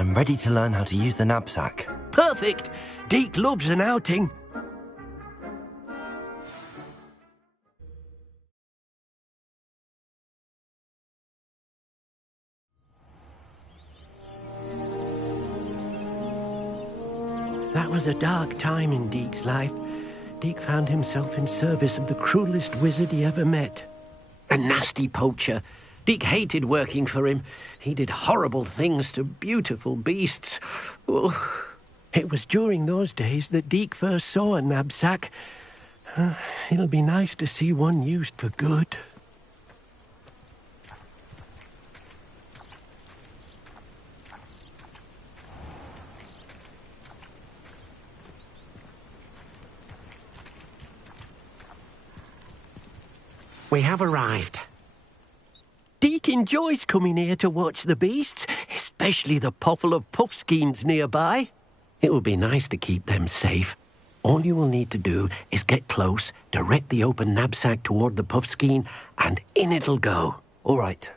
I'm ready to learn how to use the knapsack. Perfect! Deke loves an outing. That was a dark time in Deke's life. Deke found himself in service of the cruelest wizard he ever met. A nasty poacher. Deke hated working for him. He did horrible things to beautiful beasts. Oh. It was during those days that Deke first saw a knapsack. It'll be nice to see one used for good. We have arrived. Deke enjoys coming here to watch the beasts, especially the potful of puffskeins nearby. It will be nice to keep them safe. All you will need to do is get close, direct the open knapsack toward the puffskein, and in it'll go. All right.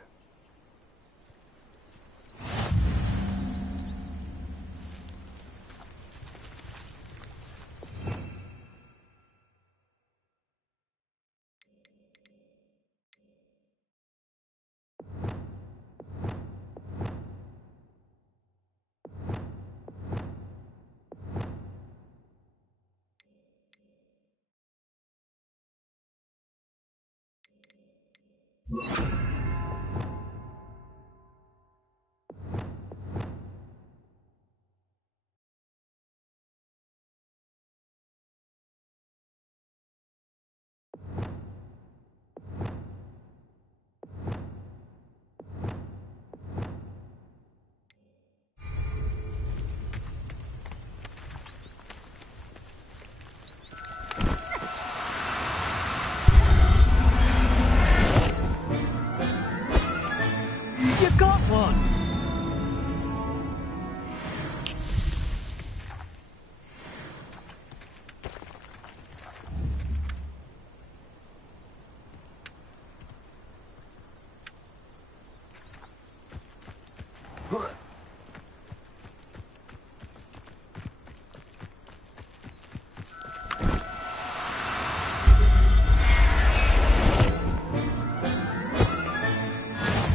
You got one!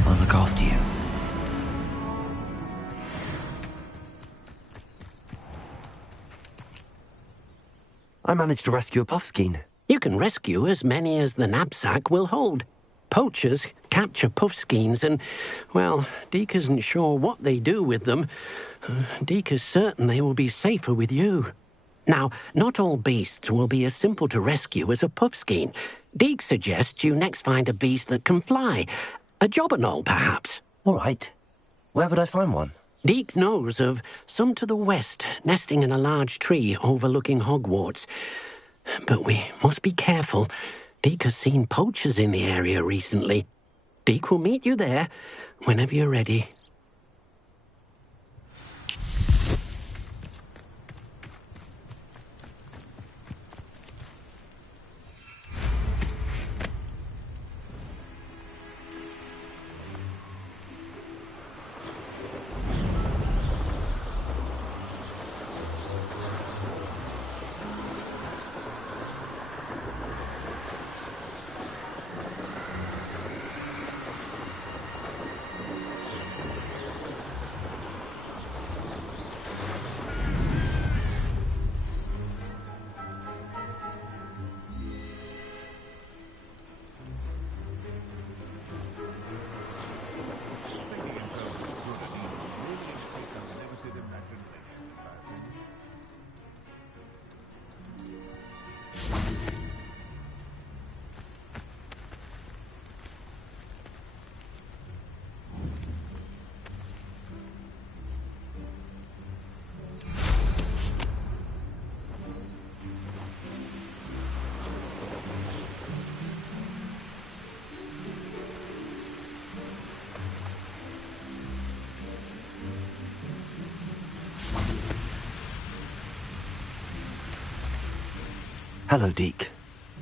I'll look after you. I managed to rescue a puffskein. You can rescue as many as the knapsack will hold. Poachers capture puffskeins and, well, Deke isn't sure what they do with them. Deke is certain they will be safer with you. Now, not all beasts will be as simple to rescue as a puffskein. Deke suggests you next find a beast that can fly. A jobberknoll, perhaps. All right. Where would I find one? Deke knows of some to the west, nesting in a large tree overlooking Hogwarts. But we must be careful. Deke has seen poachers in the area recently. Deke will meet you there whenever you're ready. Hello, Deke.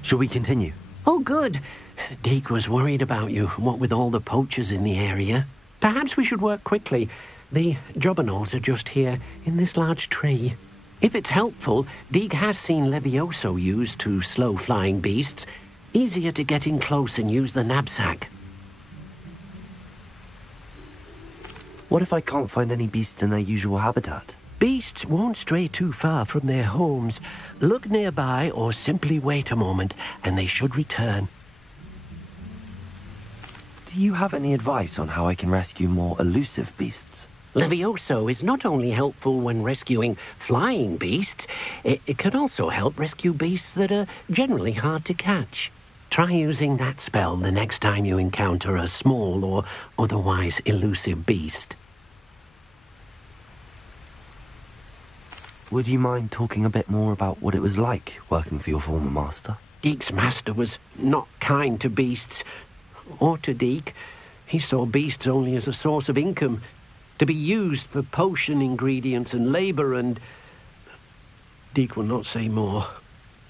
Shall we continue? Oh, good. Deke was worried about you, what with all the poachers in the area. Perhaps we should work quickly. The jobberknolls are just here, in this large tree. If it's helpful, Deek has seen Levioso used to slow flying beasts. Easier to get in close and use the knapsack. What if I can't find any beasts in their usual habitat? Beasts won't stray too far from their homes. Look nearby or simply wait a moment, and they should return. Do you have any advice on how I can rescue more elusive beasts? Levioso is not only helpful when rescuing flying beasts, it can also help rescue beasts that are generally hard to catch. Try using that spell the next time you encounter a small or otherwise elusive beast. Would you mind talking a bit more about what it was like working for your former master? Deek's master was not kind to beasts, or to Deek. He saw beasts only as a source of income, to be used for potion ingredients and labor, and Deek will not say more.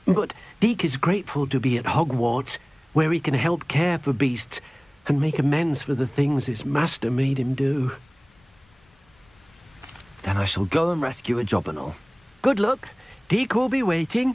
But Deek is grateful to be at Hogwarts, where he can help care for beasts and make amends for the things his master made him do. Then I shall go and rescue a jobberknoll. Good luck. Deek will be waiting.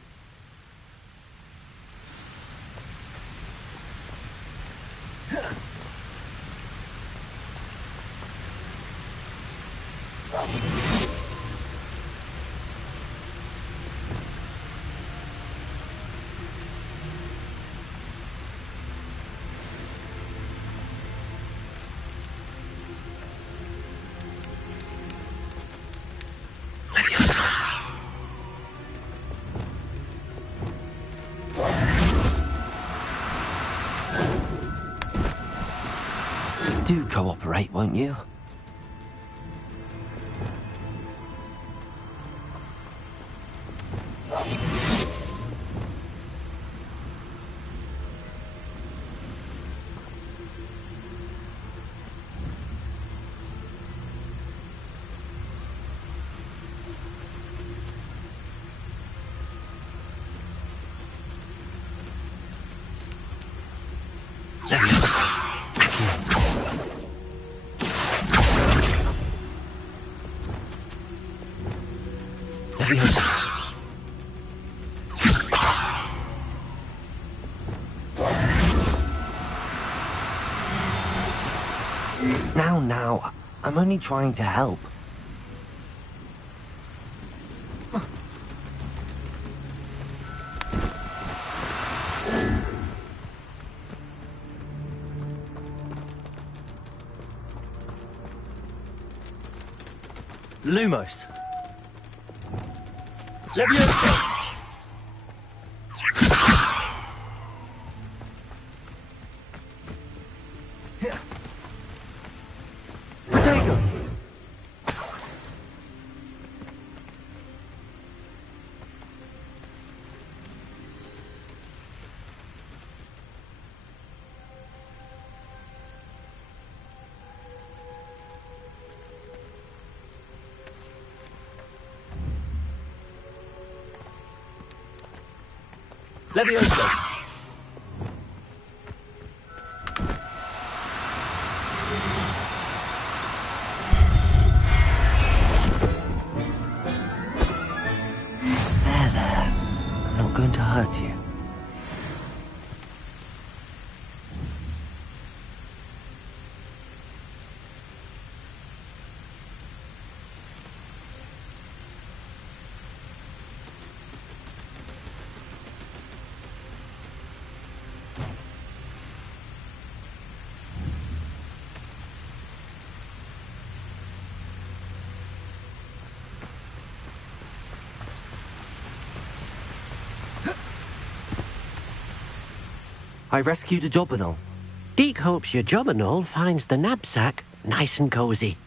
Do cooperate, won't you? Now, I'm only trying to help. Lumos. Levioso. Levioso. There. I'm not going to hurt you. I rescued a jobberknoll. Deek hopes your jobberknoll finds the knapsack nice and cozy.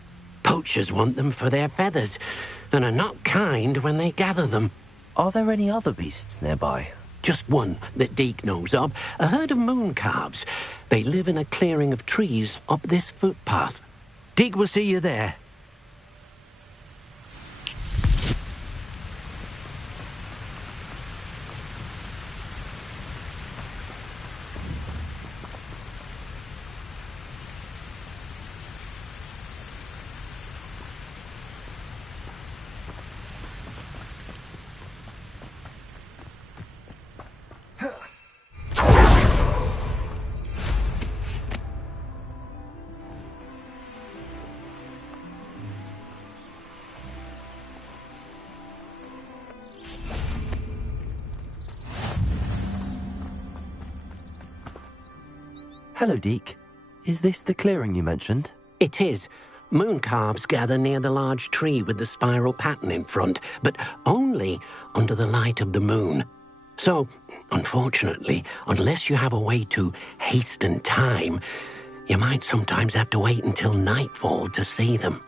Poachers want them for their feathers, and are not kind when they gather them. Are there any other beasts nearby? Just one that Deek knows of, a herd of moon calves. They live in a clearing of trees up this footpath. Deek will see you there. Hello, Deke. Is this the clearing you mentioned? It is. Moon calves gather near the large tree with the spiral pattern in front, but only under the light of the moon. So, unfortunately, unless you have a way to hasten time, you might sometimes have to wait until nightfall to see them.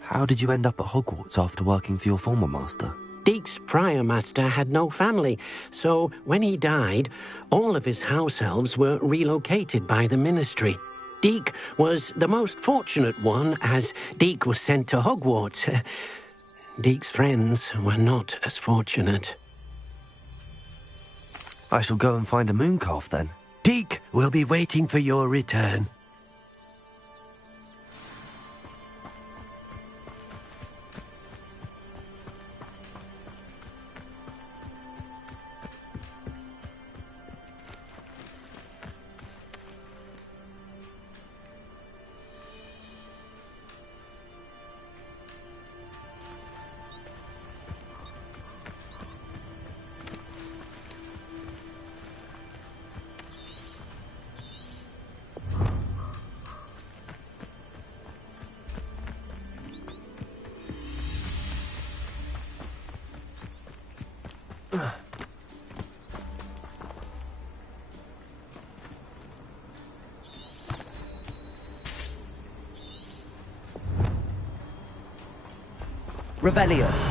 How did you end up at Hogwarts after working for your former master? Deke's prior master had no family, so when he died, all of his house elves were relocated by the ministry. Deke was the most fortunate one, as Deke was sent to Hogwarts. Deke's friends were not as fortunate. I shall go and find a moon calf then. Deke will be waiting for your return. Revelio.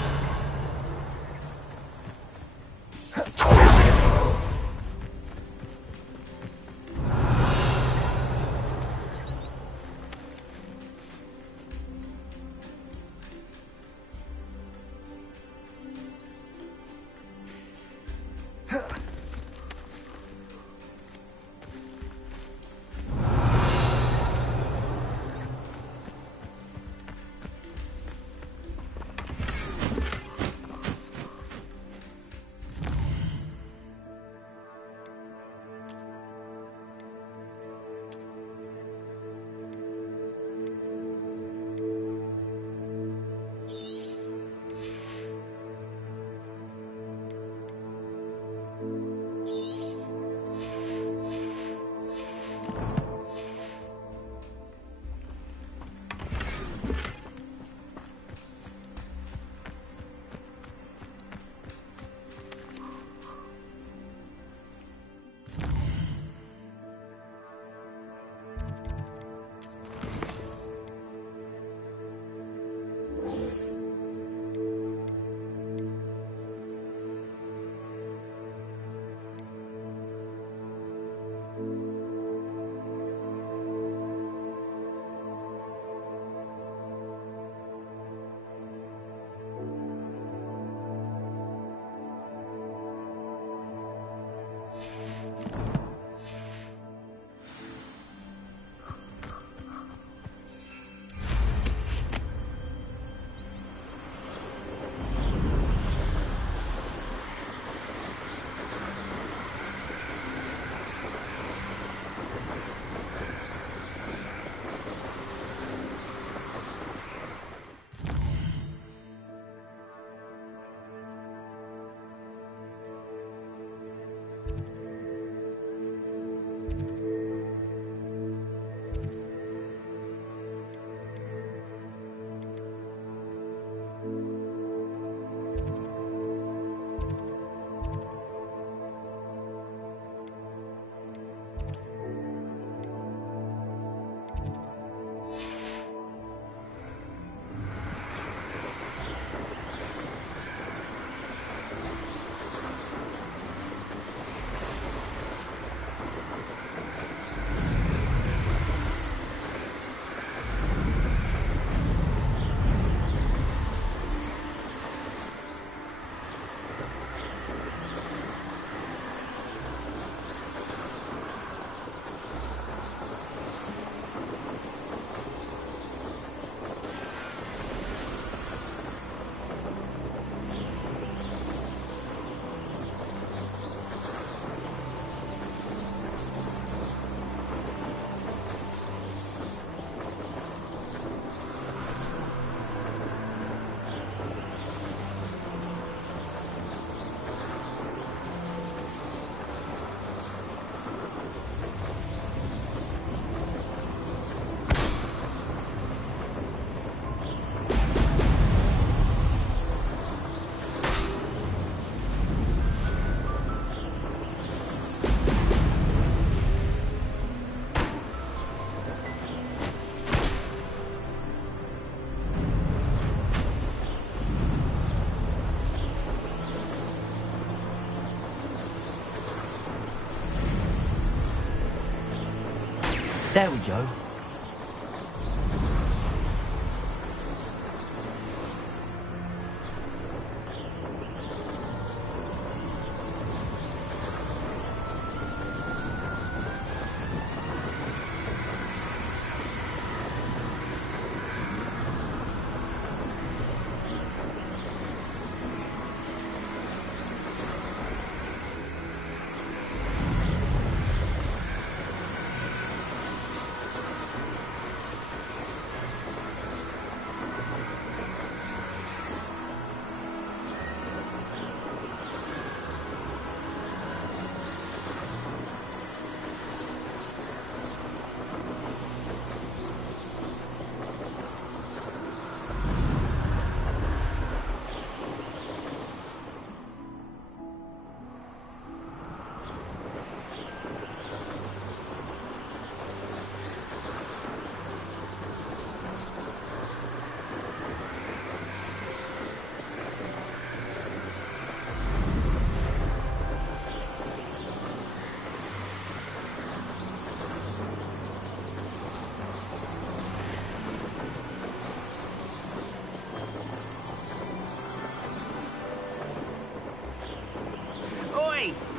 There we go.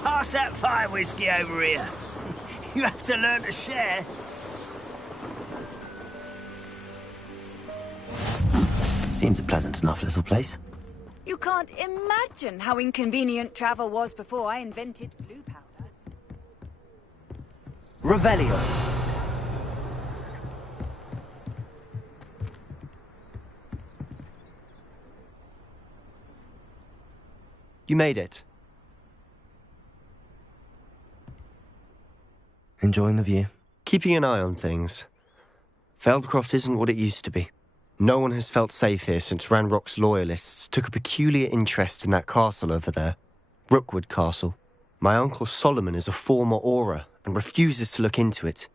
Pass that fire whiskey over here. You have to learn to share. Seems a pleasant enough little place. You can't imagine how inconvenient travel was before I invented blue powder. Revelio. You made it. Enjoying the view? Keeping an eye on things. Feldcroft isn't what it used to be. No one has felt safe here since Ranrock's loyalists took a peculiar interest in that castle over there. Rookwood Castle. My uncle Solomon is a former Auror and refuses to look into it,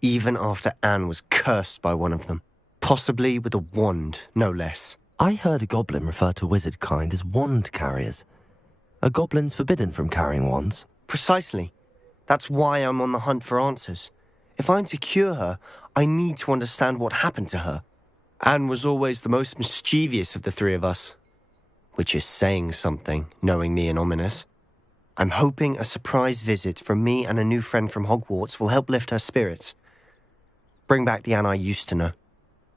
even after Anne was cursed by one of them. Possibly with a wand, no less. I heard a goblin refer to wizard kind as wand carriers. Are goblins forbidden from carrying wands? Precisely. That's why I'm on the hunt for answers. If I'm to cure her, I need to understand what happened to her. Anne was always the most mischievous of the three of us. Which is saying something, knowing me and Ominous. I'm hoping a surprise visit from me and a new friend from Hogwarts will help lift her spirits. Bring back the Anne I used to know.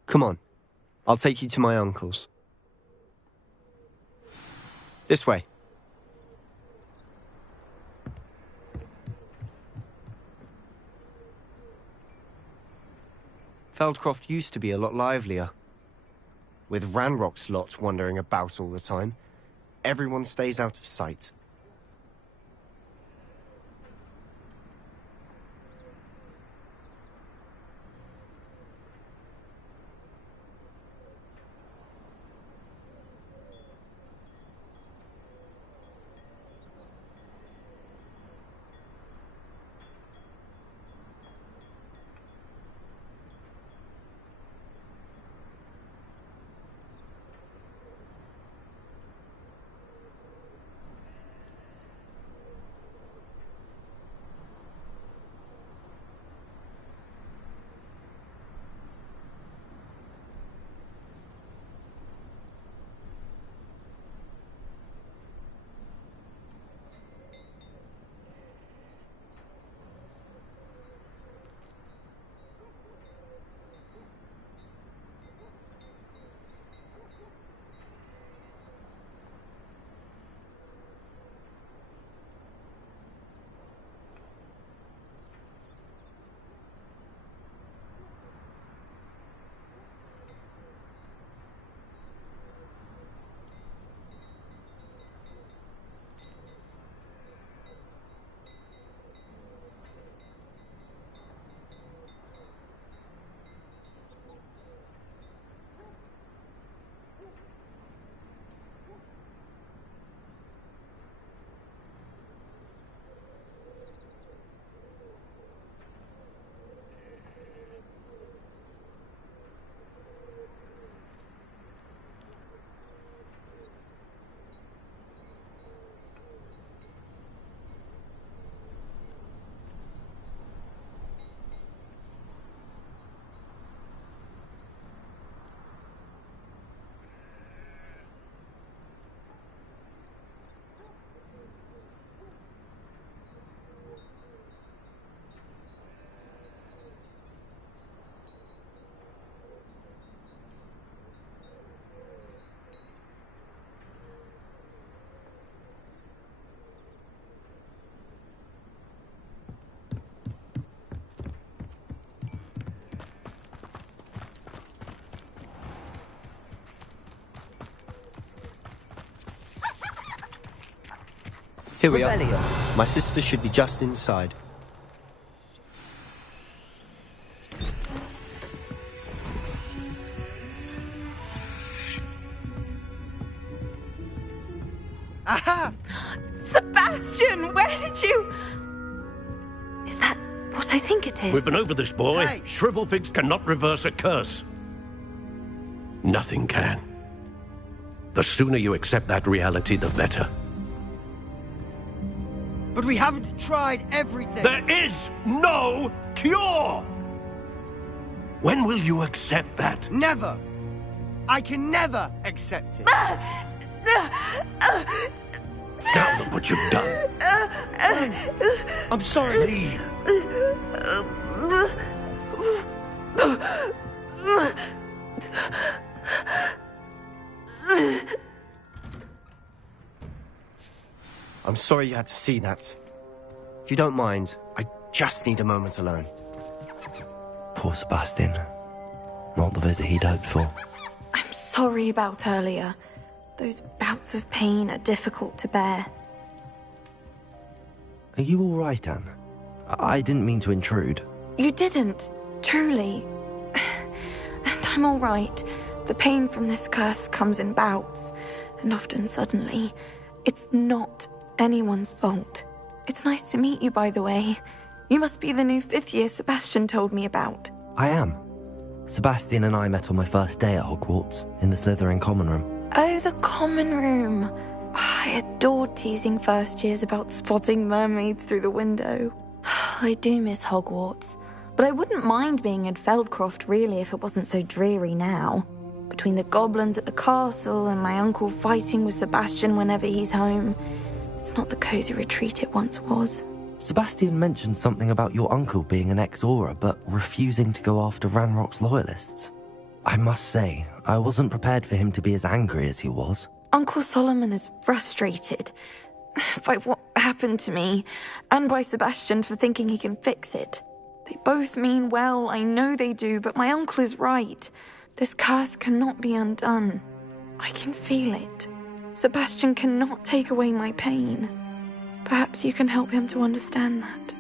Come on, I'll take you to my uncle's. This way. Feldcroft used to be a lot livelier. With Ranrock's lot wandering about all the time, everyone stays out of sight. Here we are. Revelio. My sister should be just inside. Aha! Sebastian, where did you... Is that what I think it is? We've been over this, boy. Hey. Shrivelfigs cannot reverse a curse. Nothing can. The sooner you accept that reality, the better. But we haven't tried everything. There is no cure! When will you accept that? Never. I can never accept it. Now look what you've done. I'm sorry. Leave. I'm sorry you had to see that. If you don't mind, I just need a moment alone. Poor Sebastian. Not the visit he'd hoped for. I'm sorry about earlier. Those bouts of pain are difficult to bear. Are you all right, Anne? I didn't mean to intrude. You didn't, truly. And I'm all right. The pain from this curse comes in bouts, and often suddenly. It's not anyone's fault. It's nice to meet you, by the way. You must be the new 5th year Sebastian told me about. I am. Sebastian and I met on my first day at Hogwarts, in the Slytherin common room. Oh, the common room. I adored teasing first years about spotting mermaids through the window. I do miss Hogwarts, but I wouldn't mind being in Feldcroft really if it wasn't so dreary now. Between the goblins at the castle and my uncle fighting with Sebastian whenever he's home, it's not the cosy retreat it once was. Sebastian mentioned something about your uncle being an ex-Auror, but refusing to go after Ranrock's loyalists. I must say, I wasn't prepared for him to be as angry as he was. Uncle Solomon is frustrated by what happened to me, and by Sebastian for thinking he can fix it. They both mean well, I know they do, but my uncle is right. This curse cannot be undone. I can feel it. Sebastian cannot take away my pain. Perhaps you can help him to understand that.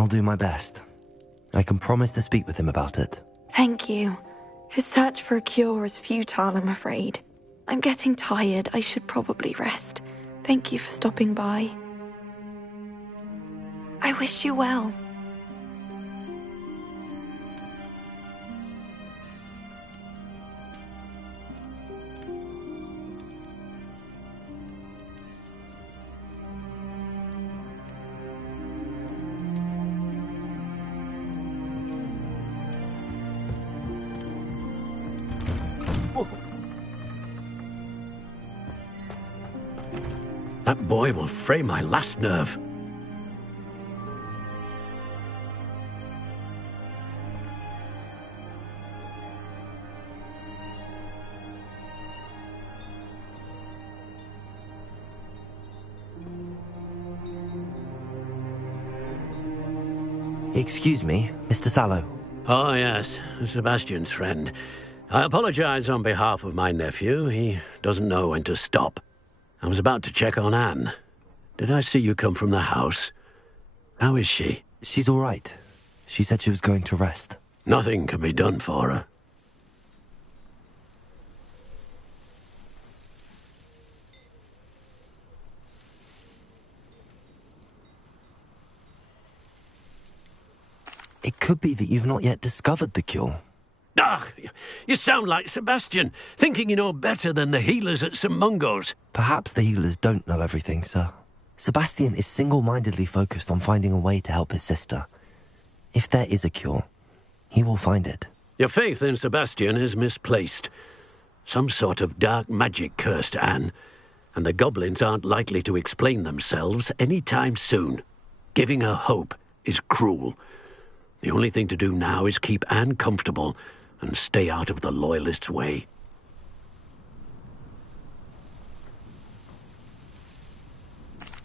I'll do my best. I can promise to speak with him about it. Thank you. His search for a cure is futile, I'm afraid. I'm getting tired. I should probably rest. Thank you for stopping by. I wish you well. That boy will fray my last nerve. Excuse me, Mr. Sallow. Oh, yes, Sebastian's friend. I apologize on behalf of my nephew. He doesn't know when to stop. I was about to check on Anne. Did I see you come from the house? How is she? She's all right. She said she was going to rest. Nothing can be done for her. It could be that you've not yet discovered the cure. Ah, you sound like Sebastian, thinking you know better than the healers at St. Mungo's. Perhaps the healers don't know everything, sir. Sebastian is single-mindedly focused on finding a way to help his sister. If there is a cure, he will find it. Your faith in Sebastian is misplaced. Some sort of dark magic cursed Anne, and the goblins aren't likely to explain themselves any time soon. Giving her hope is cruel. The only thing to do now is keep Anne comfortable and stay out of the Loyalists' way.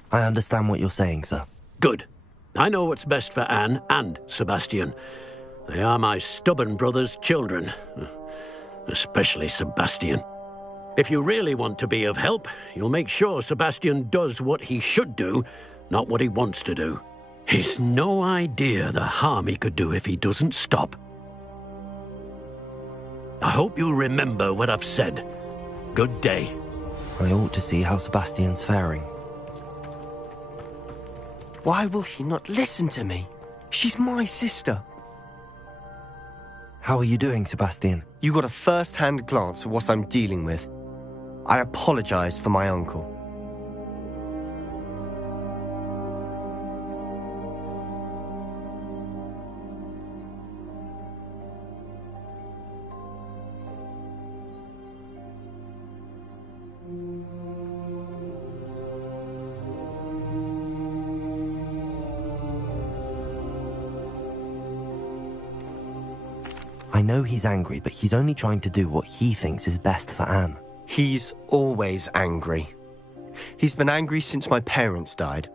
I understand what you're saying, sir. Good. I know what's best for Anne and Sebastian. They are my stubborn brother's children. Especially Sebastian. If you really want to be of help, you'll make sure Sebastian does what he should do, not what he wants to do. He's no idea the harm he could do if he doesn't stop. I hope you'll remember what I've said. Good day. I ought to see how Sebastian's faring. Why will he not listen to me? She's my sister. How are you doing, Sebastian? You got a first-hand glance at what I'm dealing with. I apologize for my uncle. I know he's angry, but he's only trying to do what he thinks is best for Anne. He's always angry. He's been angry since my parents died.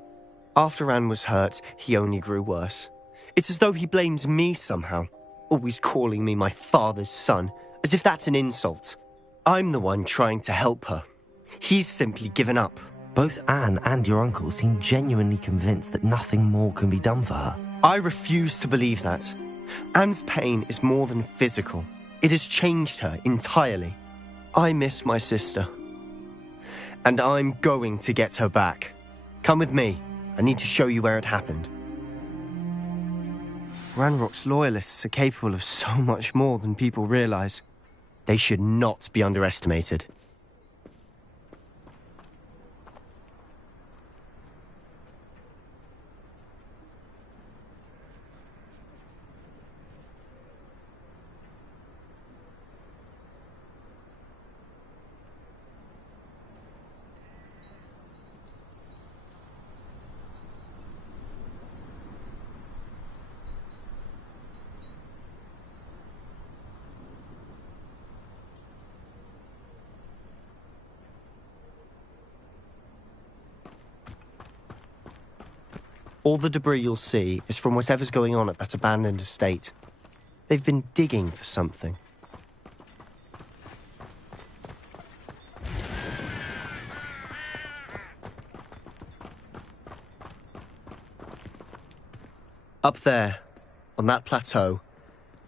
After Anne was hurt, he only grew worse. It's as though he blames me somehow, always calling me my father's son, as if that's an insult. I'm the one trying to help her. He's simply given up. Both Anne and your uncle seem genuinely convinced that nothing more can be done for her. I refuse to believe that. Anne's pain is more than physical. It has changed her entirely. I miss my sister. And I'm going to get her back. Come with me. I need to show you where it happened. Ranrock's Loyalists are capable of so much more than people realize. They should not be underestimated. All the debris you'll see is from whatever's going on at that abandoned estate. They've been digging for something. Up there, on that plateau,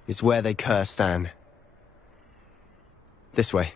is where they cursed Anne. This way.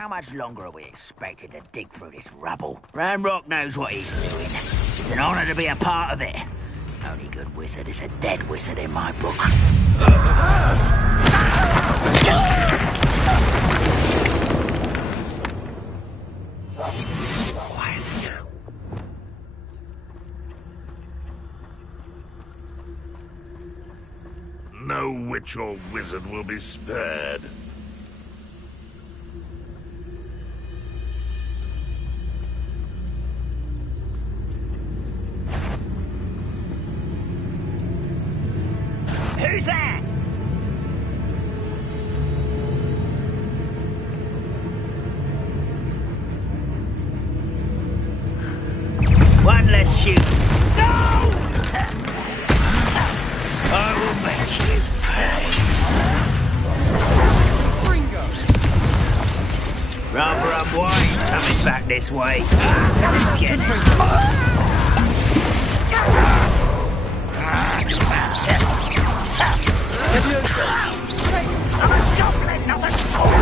How much longer are we expected to dig through this rubble? Ranrock knows what he's doing. It's an honor to be a part of it. Only good wizard is a dead wizard in my book. Quiet now. No witch or wizard will be spared. Who's that? One less shoot. No! I will make you pay. Ringo! Rather unwise coming back this way. Let's get I'm a goblin, not a toy!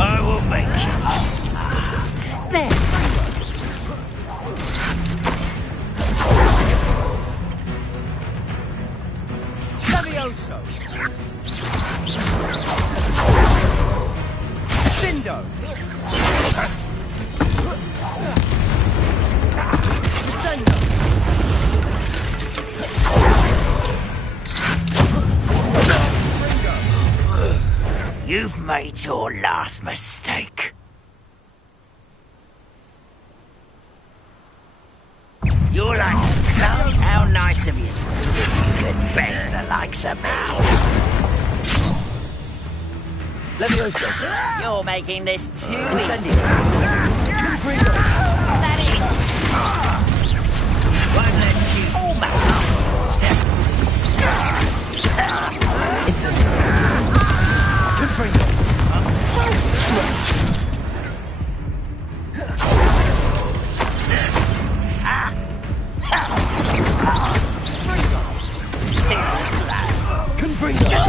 I will make you. There. Levioso! Cindo! Descendo! You've made your last mistake. You're like, how nice of you as if you could best the likes of me. Levioso! You're making this too Incendio! Is that it? One less shoot. Incendio! Confringo! Confringo!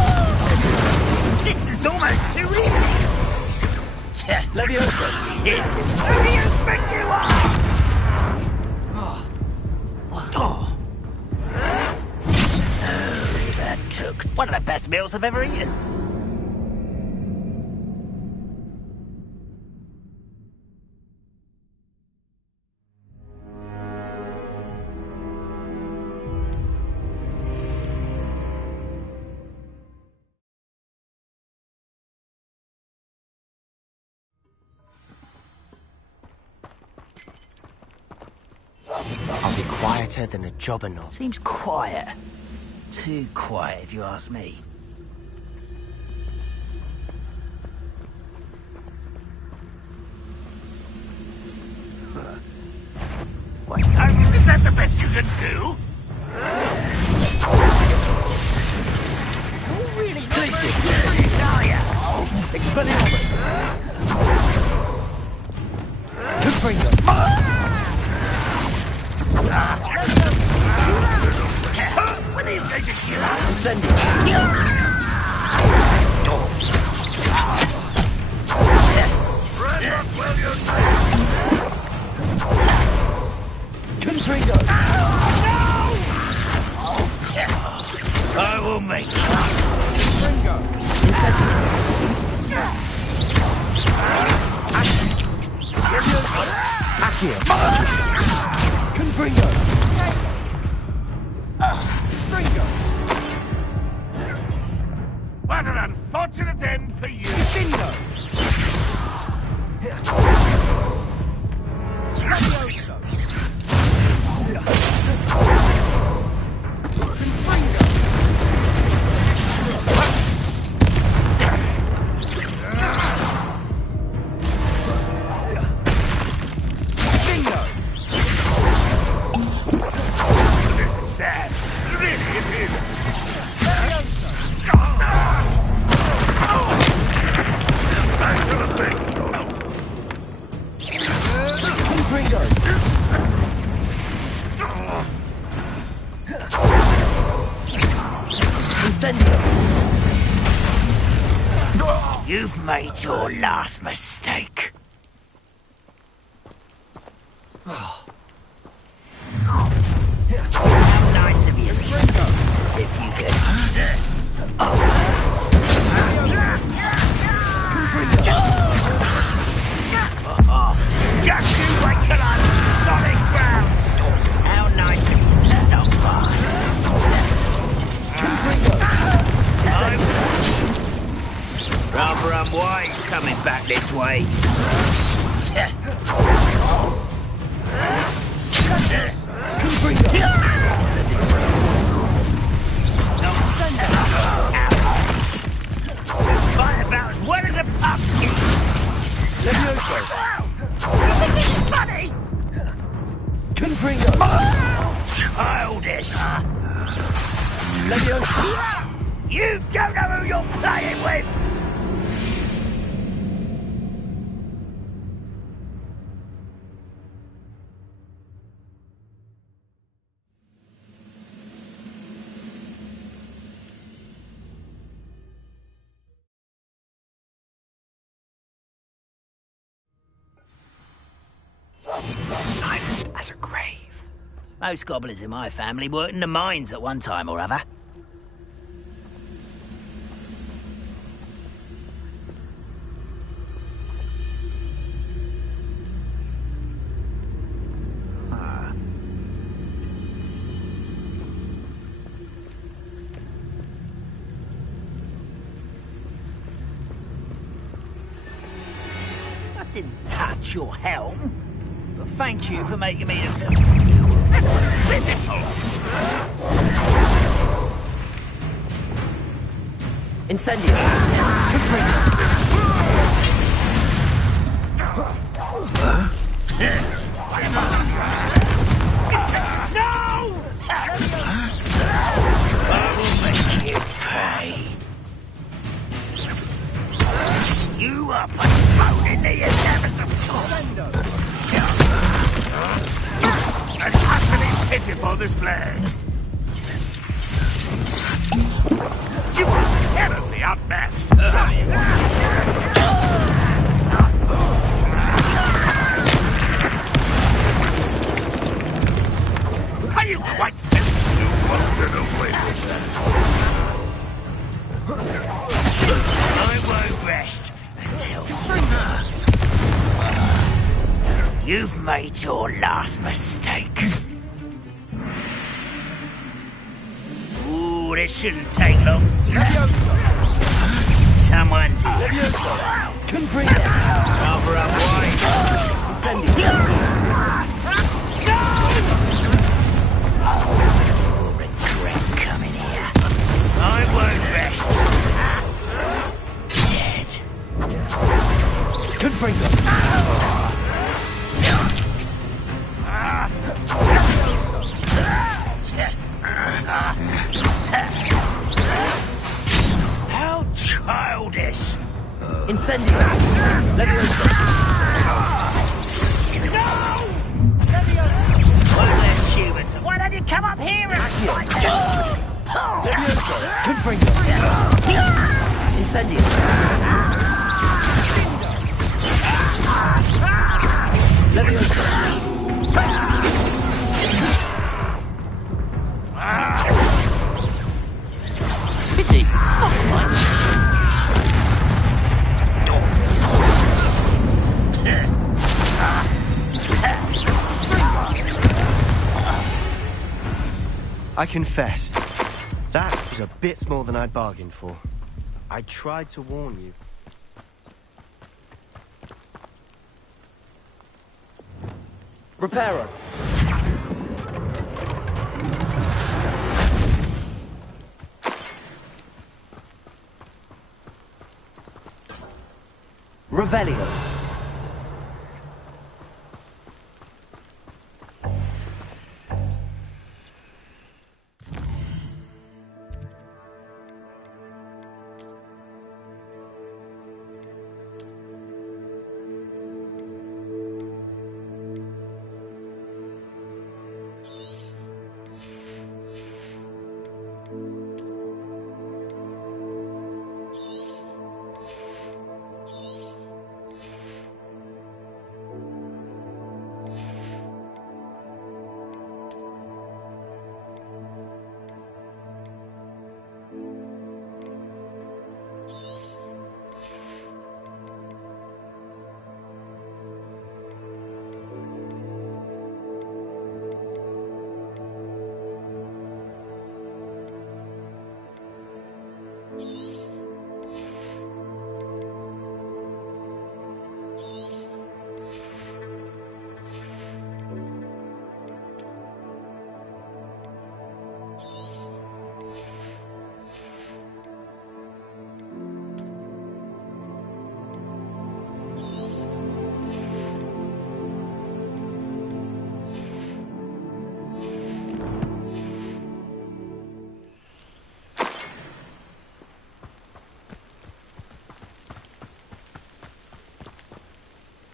This is almost too easy. Levioso! It's who do you think you are? Oh, that took one of the best meals I've ever eaten. I'll be quieter than a jobberknoll. Seems quiet. Too quiet, if you ask me. Wait, Is that the best you can do? Really? Expelliarmus! Confringo! When he's going to kill us? Incendio! Confringo! I will make you. Confringo! Incendio! Accio! Confringo! Confringo! What an unfortunate end for you! Cindo! Levioso! Confringo! Cindo! This is sad. Really, it is. Back to the thing. Confringo! Incendio! You've made your last mistake. How nice of you. As if you could... Just you wait till I'm solid ground. How nice of you to stop by. Rather unwise coming back this way. Fight about as well as a pumpkin. Levioso! You think it's funny? Confringo! Childish. Levioso! You don't know who you're playing with. Silent as a grave. Most goblins in my family worked in the mines at one time or other. I didn't touch your helm. But thank you for making me look so pitiful. Incendio! No! I will make you pay. You are postponing the inevitable. An utterly pitiful display. You are terribly outmatched. Are you quite finished? You wandered away with I won't rest until you've made your last mistake. Ooh, this shouldn't take long. Someone's here. Confringo! Rather unwise. Incendio! You'll regret coming here. I won't rest. Dead. Confringo! How childish. Incendio! Levioso! No! Why let Schubert? Why don't you come up here and fight? Levioso! Confringo! Incendio! Levioso! Pity! Not quite. I confess, that was a bit more than I'd bargained for. I tried to warn you. Reparo! Revelio!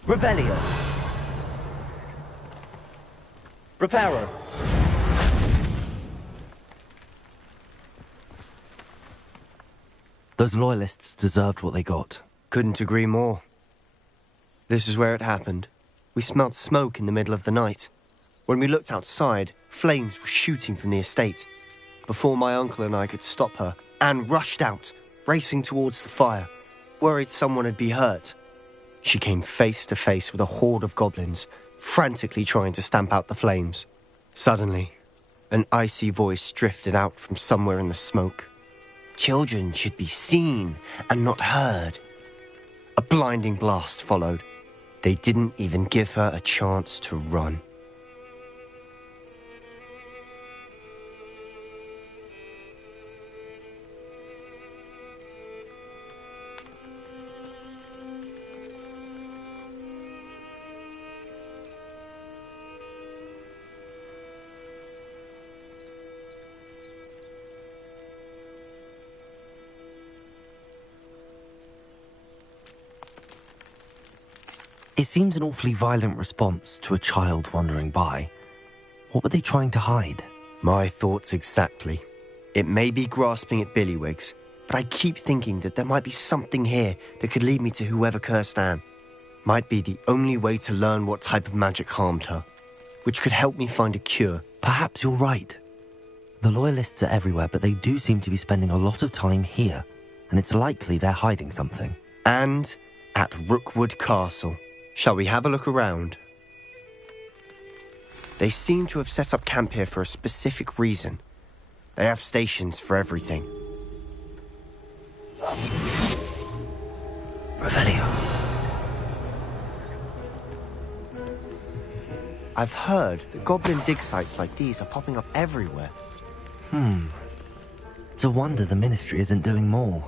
Revelio. Reparo. Those loyalists deserved what they got. Couldn't agree more. This is where it happened. We smelled smoke in the middle of the night. When we looked outside, flames were shooting from the estate. Before my uncle and I could stop her, Anne rushed out, racing towards the fire, worried someone had been hurt. She came face to face with a horde of goblins, frantically trying to stamp out the flames. Suddenly, an icy voice drifted out from somewhere in the smoke. Children should be seen and not heard. A blinding blast followed. They didn't even give her a chance to run. It seems an awfully violent response to a child wandering by. What were they trying to hide? My thoughts exactly. It may be grasping at Billywigs, but I keep thinking that there might be something here that could lead me to whoever cursed Anne. Might be the only way to learn what type of magic harmed her, which could help me find a cure. Perhaps you're right. The loyalists are everywhere, but they do seem to be spending a lot of time here, and it's likely they're hiding something. And at Rookwood Castle. Shall we have a look around? They seem to have set up camp here for a specific reason. They have stations for everything. Revelio. I've heard that goblin dig sites like these are popping up everywhere. It's a wonder the Ministry isn't doing more.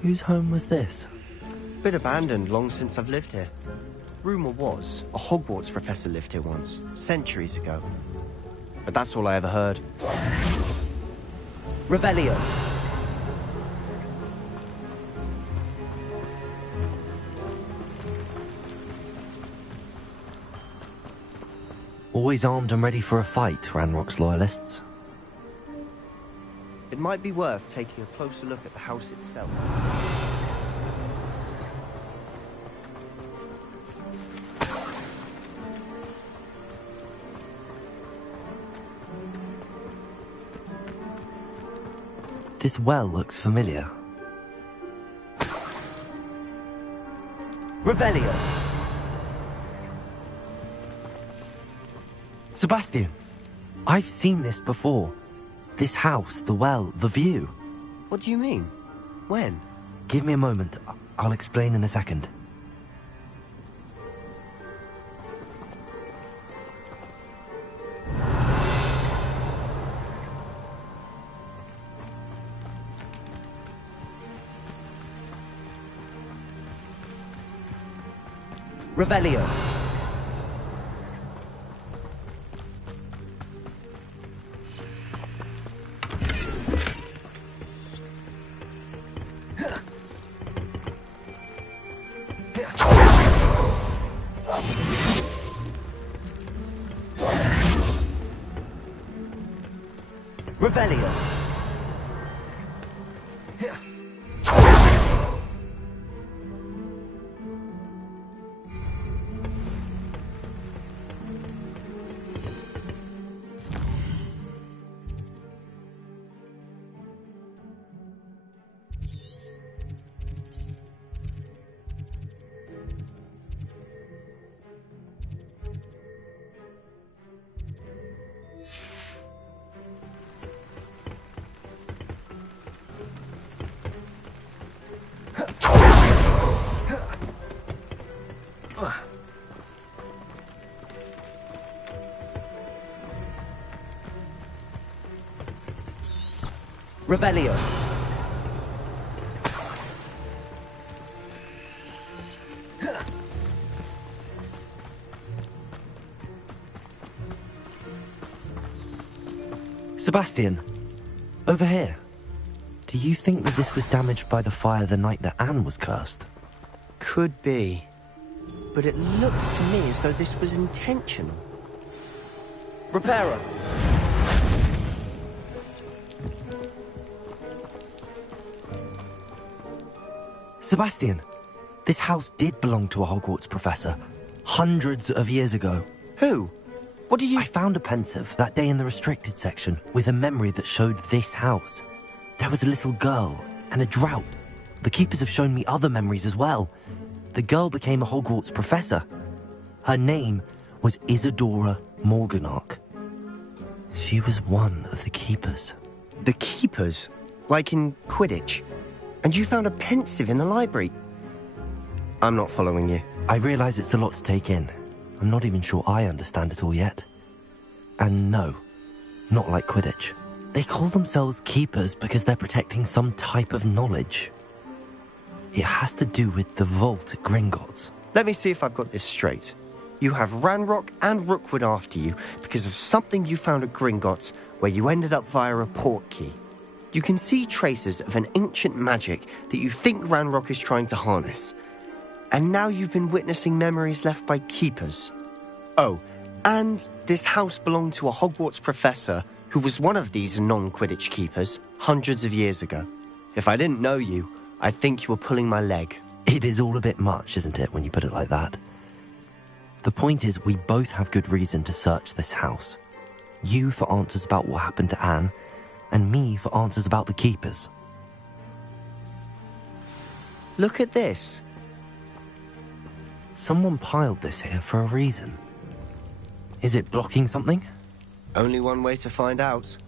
Whose home was this? Bit abandoned long since I've lived here. Rumour was, a Hogwarts professor lived here once, centuries ago. But that's all I ever heard. Revelio. Always armed and ready for a fight, Ranrock's loyalists. It might be worth taking a closer look at the house itself. This well looks familiar. Revelio. Sebastian, I've seen this before. This house, the well, the view. What do you mean? When? Give me a moment. I'll explain in a second. Revelio. Revelio. Revelio. Sebastian, over here. Do you think that this was damaged by the fire the night that Anne was cursed? Could be. But it looks to me as though this was intentional. Repairer. Sebastian, this house did belong to a Hogwarts professor, hundreds of years ago. Who? What do you... I found a pensive that day in the restricted section with a memory that showed this house. There was a little girl and a drought. The keepers have shown me other memories as well. The girl became a Hogwarts professor. Her name was Isadora Morganach. She was one of the keepers. The keepers? Like in Quidditch? And you found a pensive in the library? I'm not following you. I realize it's a lot to take in. I'm not even sure I understand it all yet. And no, not like Quidditch. They call themselves keepers because they're protecting some type of knowledge. It has to do with the vault at Gringotts. Let me see if I've got this straight. You have Ranrock and Rookwood after you because of something you found at Gringotts where you ended up via a port key. You can see traces of an ancient magic that you think Ranrock is trying to harness. And now you've been witnessing memories left by keepers. Oh, and this house belonged to a Hogwarts professor who was one of these non-Quidditch keepers hundreds of years ago. If I didn't know you, I'd think you were pulling my leg. It is all a bit much, isn't it, when you put it like that? The point is, we both have good reason to search this house. You for answers about what happened to Anne, and me for answers about the keepers. Look at this. Someone piled this here for a reason. Is it blocking something? Only one way to find out.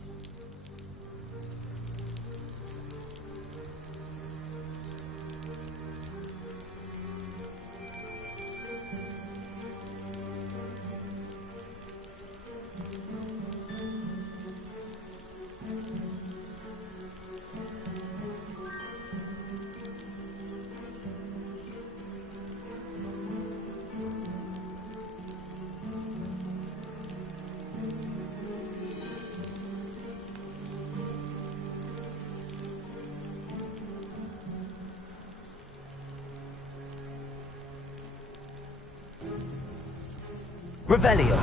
Revelio.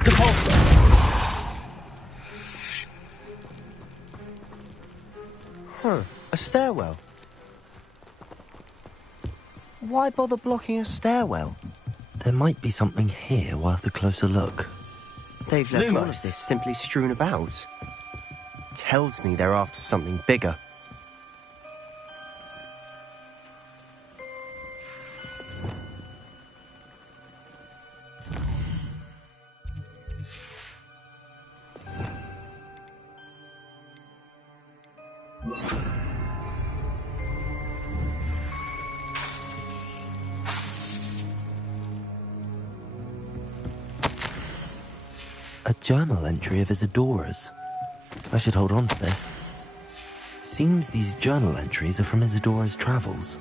Depulso. A stairwell. Why bother blocking a stairwell? There might be something here worth a closer look. They've left all Lumos. of this simply strewn about. Tells me they're after something bigger. A journal entry of Isadora's. I should hold on to this. Seems these journal entries are from Isadora's travels.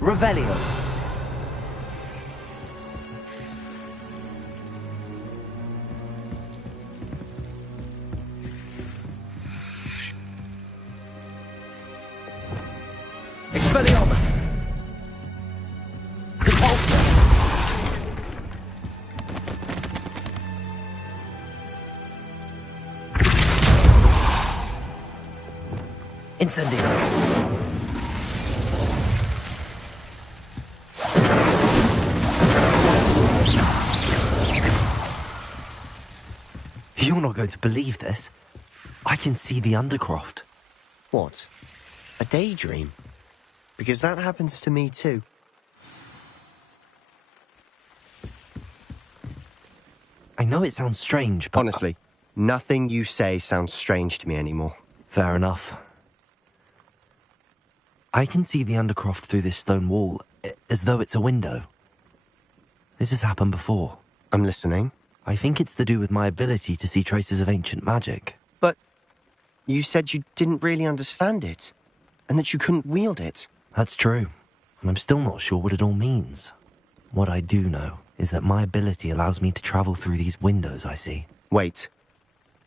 Revelio. Expelliarmus. Depulso. Incendio. You're not going to believe this. I can see the Undercroft. What? A daydream? Because that happens to me too. I know it sounds strange, but... Honestly, nothing you say sounds strange to me anymore. Fair enough. I can see the Undercroft through this stone wall, as though it's a window. This has happened before. I'm listening. I think it's to do with my ability to see traces of ancient magic. But you said you didn't really understand it. and that you couldn't wield it. That's true, and I'm still not sure what it all means. What I do know is that my ability allows me to travel through these windows I see. Wait.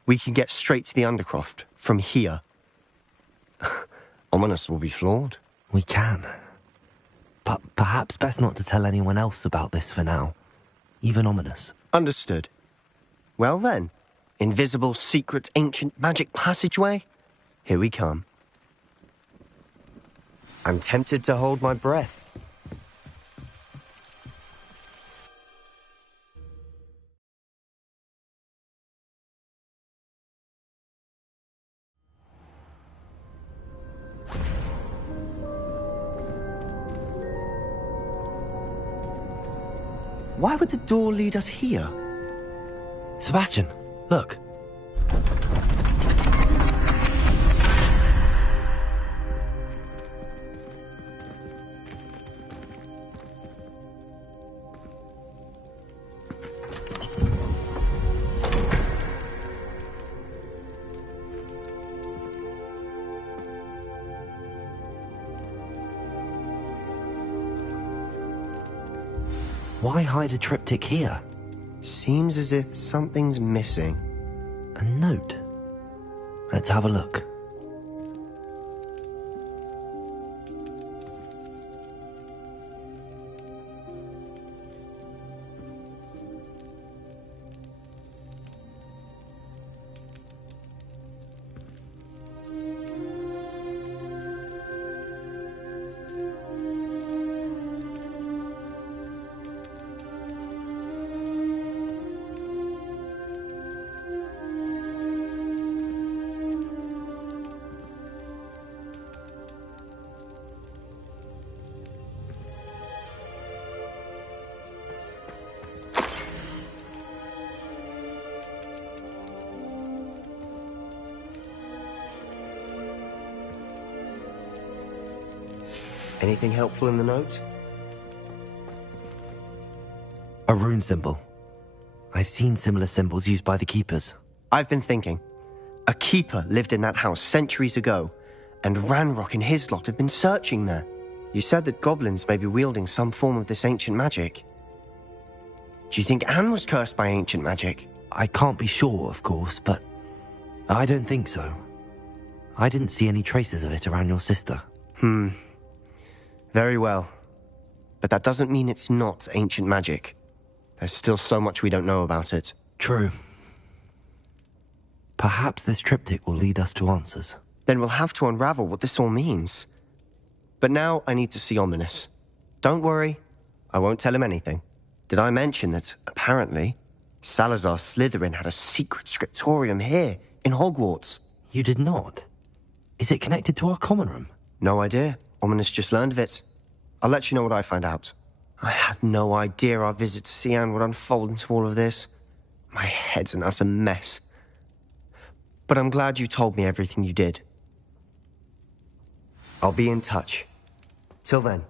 We can get straight to the Undercroft from here. Ominous will be floored. We can. But perhaps best not to tell anyone else about this for now. Even Ominous. Understood. Well then, invisible, secret, ancient magic passageway? Here we come. I'm tempted to hold my breath. Why would the door lead us here? Sebastian, look. Why hide a triptych here? Seems as if something's missing. A note. Let's have a look. Anything helpful in the note? A rune symbol. I've seen similar symbols used by the keepers. I've been thinking. A keeper lived in that house centuries ago, and Ranrock and his lot have been searching there. You said that goblins may be wielding some form of this ancient magic. Do you think Anne was cursed by ancient magic? I can't be sure, of course, but I don't think so. I didn't see any traces of it around your sister. Very well. But that doesn't mean it's not ancient magic. There's still so much we don't know about it. True. Perhaps this triptych will lead us to answers. Then we'll have to unravel what this all means. But now I need to see Ominous. Don't worry, I won't tell him anything. Did I mention that, apparently, Salazar Slytherin had a secret scriptorium here, in Hogwarts? You did not? Is it connected to our common room? No idea. Ominous just learned of it. I'll let you know what I find out. I had no idea our visit to Cian would unfold into all of this. My head's an utter mess. But I'm glad you told me everything you did. I'll be in touch. Till then.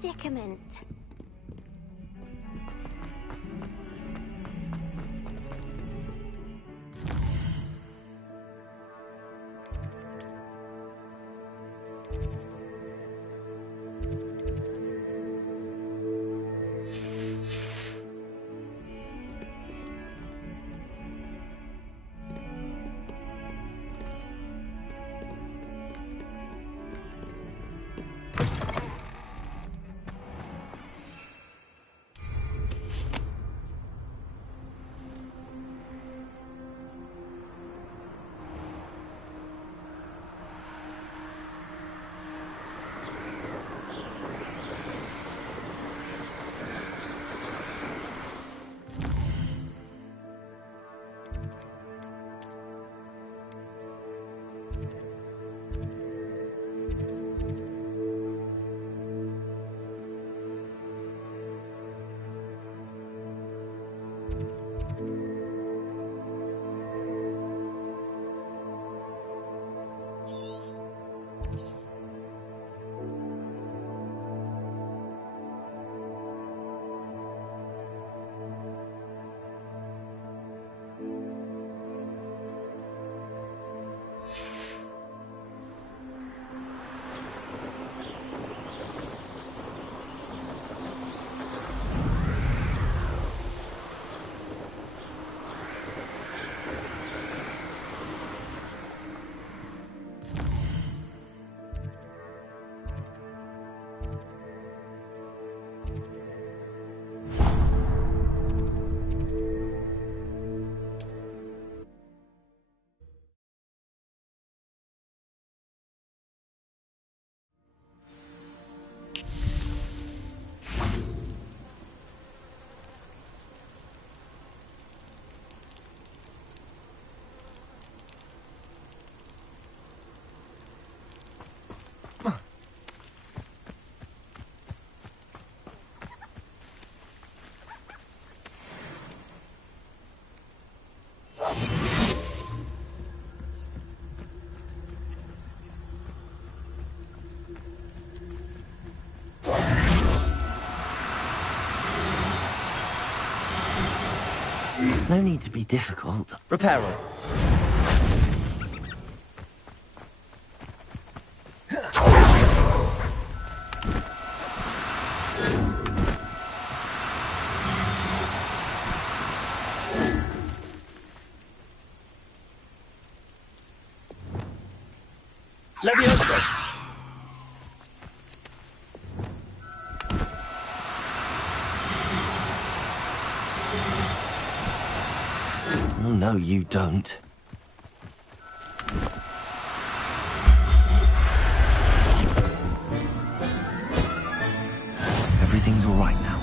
predicament. No need to be difficult. Reparo. Leviosa. Oh, no, you don't. Everything's all right now.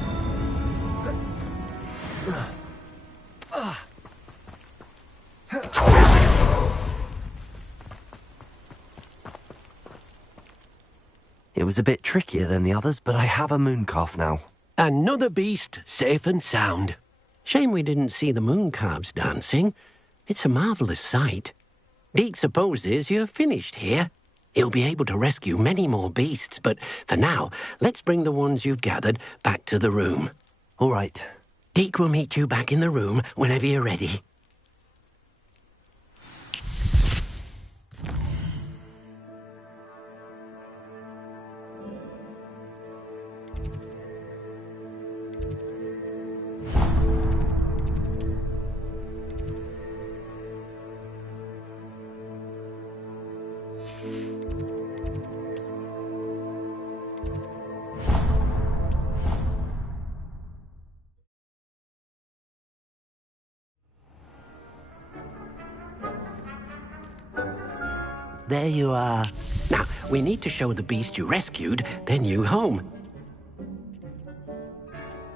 It was a bit trickier than the others, but I have a mooncalf now. Another beast, safe and sound. Shame we didn't see the mooncalves dancing. It's a marvellous sight. Deke supposes you're finished here. He'll be able to rescue many more beasts, but for now, let's bring the ones you've gathered back to the room. All right. Deke will meet you back in the room whenever you're ready. There you are. Now, we need to show the beast you rescued their new home.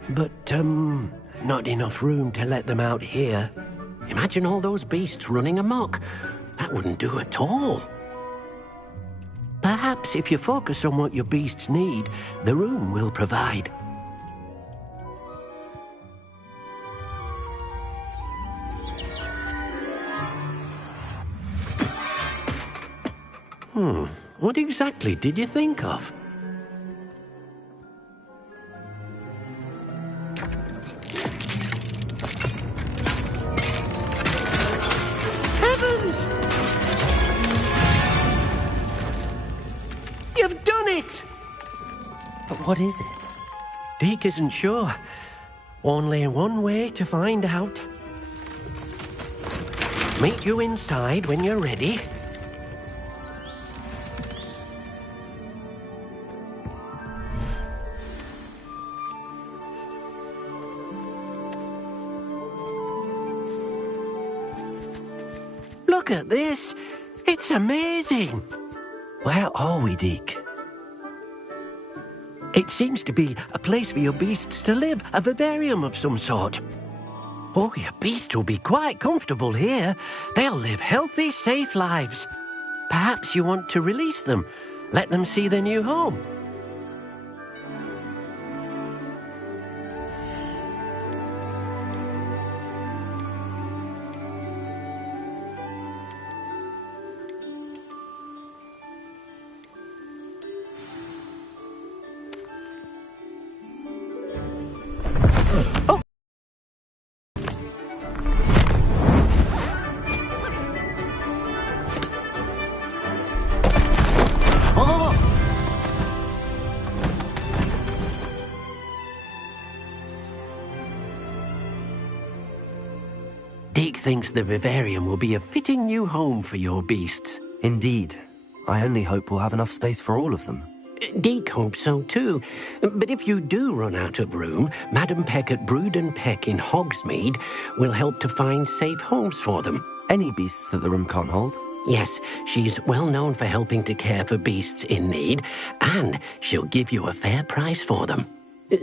But, not enough room to let them out here. Imagine all those beasts running amok. That wouldn't do at all. Perhaps if you focus on what your beasts need, the room will provide. What exactly did you think of? What is it? Deke isn't sure. Only one way to find out. Meet you inside when you're ready. Look at this. It's amazing. Where are we, Deke? It seems to be a place for your beasts to live, a vivarium of some sort. Oh, your beasts will be quite comfortable here. They'll live healthy, safe lives. Perhaps you want to release them, let them see their new home. Deke thinks the vivarium will be a fitting new home for your beasts. Indeed. I only hope we'll have enough space for all of them. Deke hopes so too. But if you do run out of room, Madam Peck at Brood and Peck in Hogsmeade will help to find safe homes for them. Any beasts that the room can't hold? Yes, she's well known for helping to care for beasts in need, and she'll give you a fair price for them.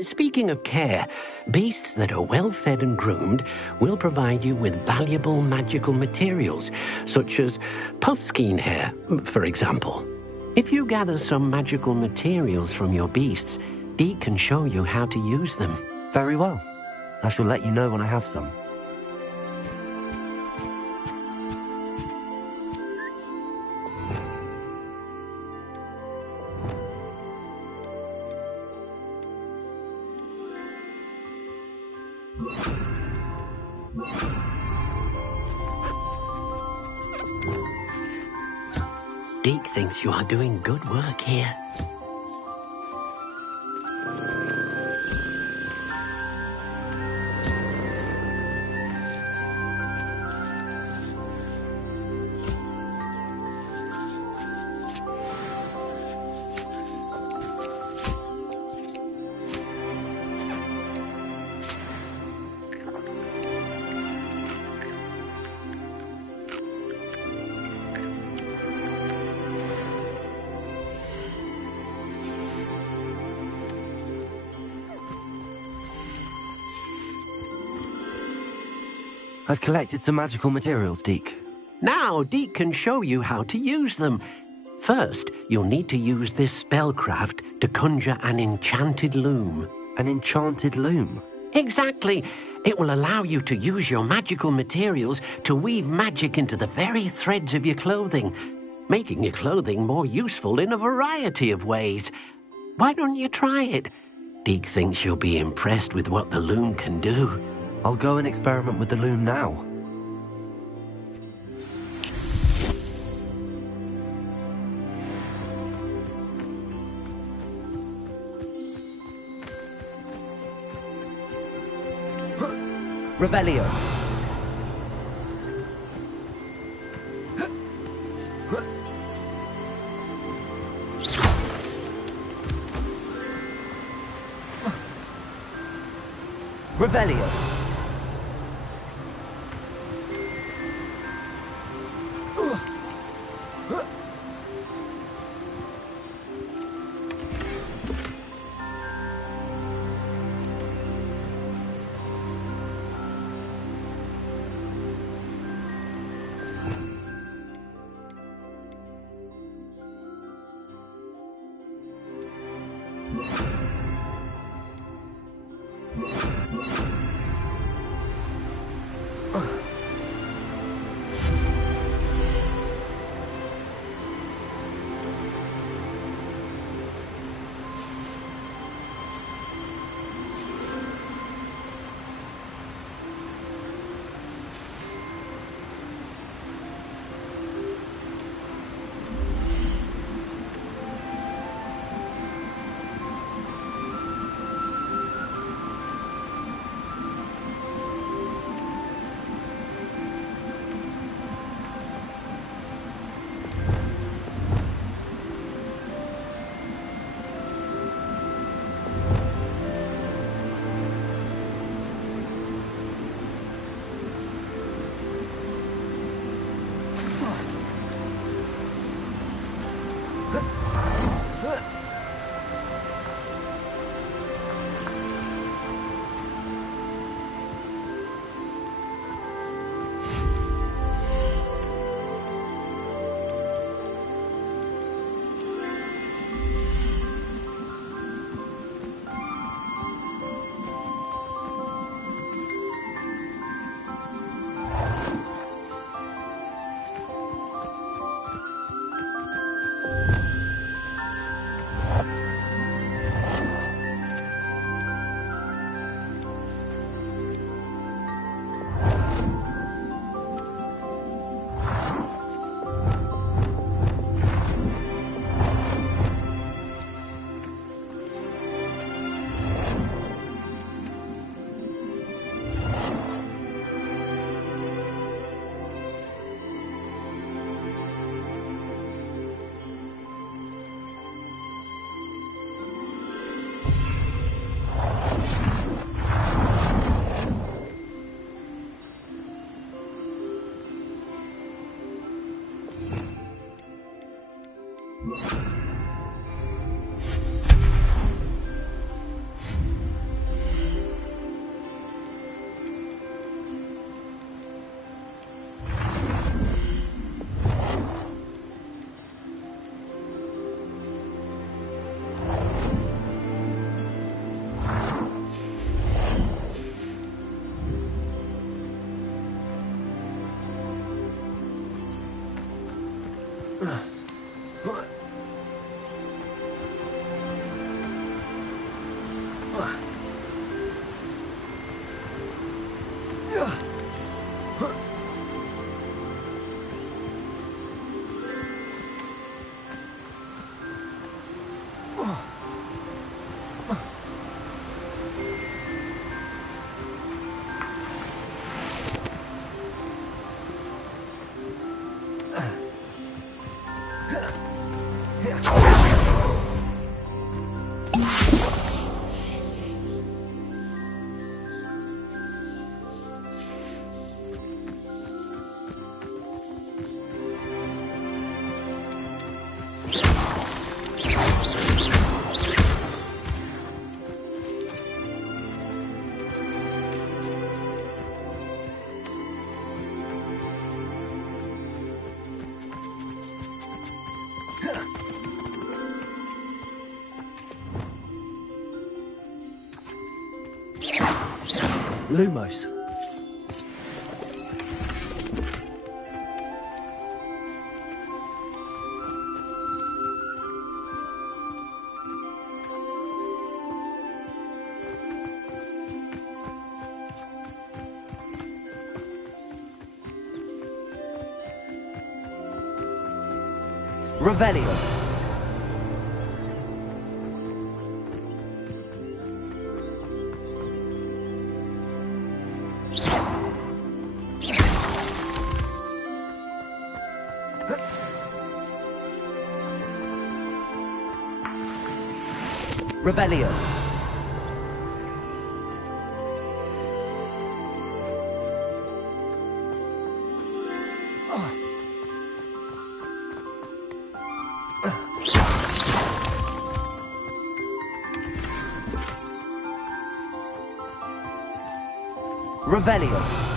Speaking of care, beasts that are well fed and groomed will provide you with valuable magical materials, such as puffskein hair, for example. If you gather some magical materials from your beasts, Deke can show you how to use them. Very well. I shall let you know when I have some. Deke thinks you are doing good work here. I've collected some magical materials, Deke. Now Deke can show you how to use them. First, you'll need to use this spellcraft to conjure an enchanted loom. An enchanted loom? Exactly. It will allow you to use your magical materials to weave magic into the very threads of your clothing, making your clothing more useful in a variety of ways. Why don't you try it? Deke thinks you'll be impressed with what the loom can do. I'll go and experiment with the loom now. Revelio. Revelio. Lumos. Revelio. Revelio. Revelio.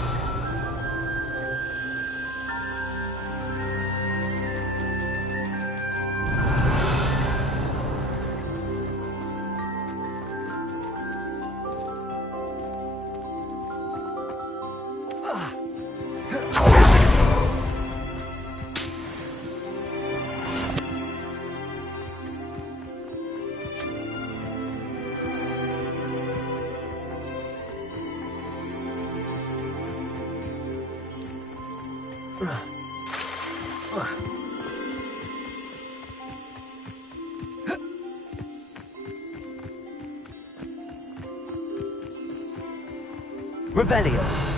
Revelio.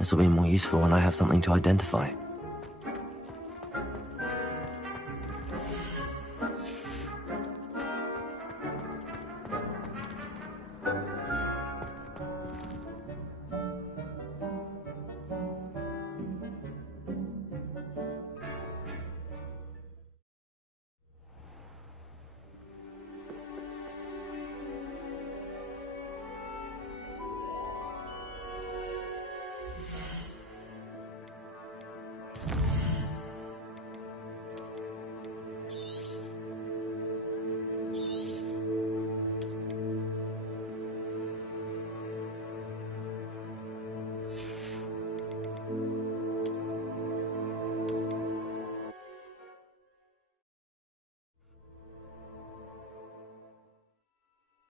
This will be more useful when I have something to identify.